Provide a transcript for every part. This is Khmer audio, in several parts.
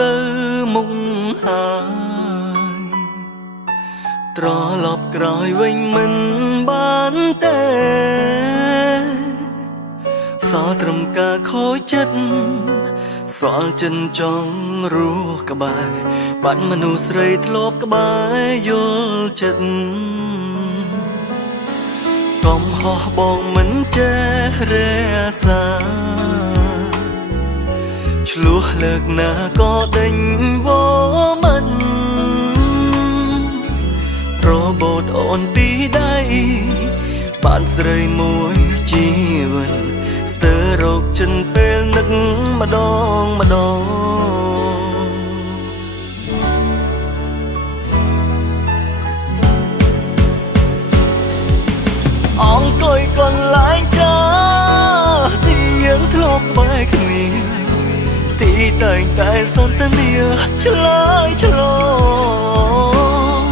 ទៅមុខហើយត្រឡប់ក្រោយវិញមិនបានទេសល់ត្រឹមការខូចចិត្តសល់ចិនចង់រស់ក្បែរបាត់មនុស្សស្រីធ្លាប់ក្បែរយល់ចិត្តកុំហោះបងមិនចេះរសាឆ្លោះលើកណាក៏ដេញវមិនរបូតអូនពីដៃបានស្រីមួយជីវិតស្ទើររកចិនពេលនឹកម្ដងម្ដងអង្គុយកន្លែងចាទីយើងធ្លាប់បែកគ្នាទីតែងតែសន្ទនាឆ្លើយឆ្លង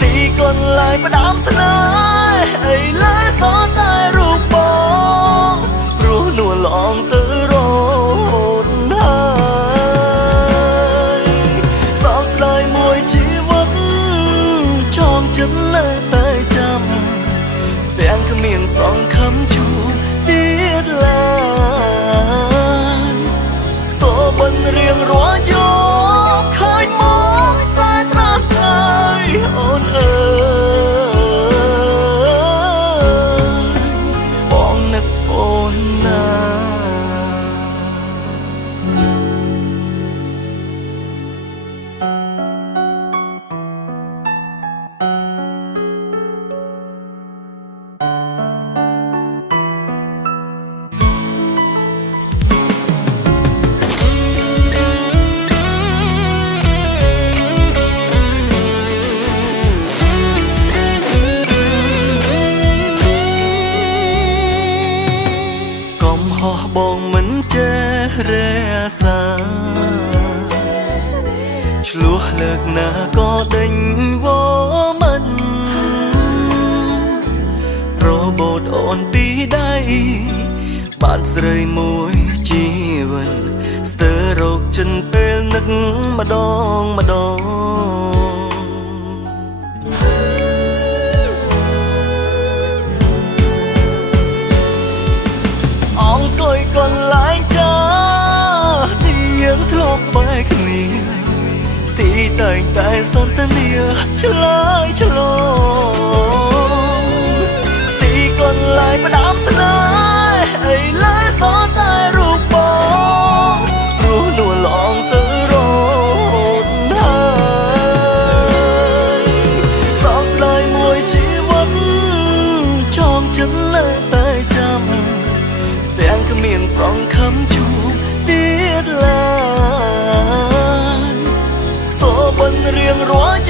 ទីកន្លែងផ្ដាំស្នេហ៍ឥឡូវសល់តែរូបបងព្រោះនួនឡងទៅរហូតហើយសោកស្ដាយមួយជីវិតចងចិត្តនៅតែចាំទាំងគ្មានសង្ឃឹមជួបទៀតឡើយសូបិនរៀងរាល់យកឃើញមកតែត្រាស់ថ្ងៃអូនអើយបងនឹកអូនណាបងមិនចេះរសាឆ្លោះលើកណាក៏ដេញវមិនរបូតអូនពីដៃបានស្រីមួយជីវិតស្ទើររកចិនពេលនឹកម្ដងម្ដងអង្គុយកន្លែងចាទីយើងធ្លាប់បែកគ្នាទីតែងតែសន្ទនាឆ្លើយឆ្លងទីកន្លែងផ្ដាំស្នេហ៍ឥឡូវសល់តែរូបបងព្រោះនួនឡងទៅរហូតហើយសោកស្ដាយមួយជីវិតចងចិត្តនៅតែចាំទាំងគ្មានសង្ឃឹមជួបទៀតឡើយសូបិនរៀងរាល់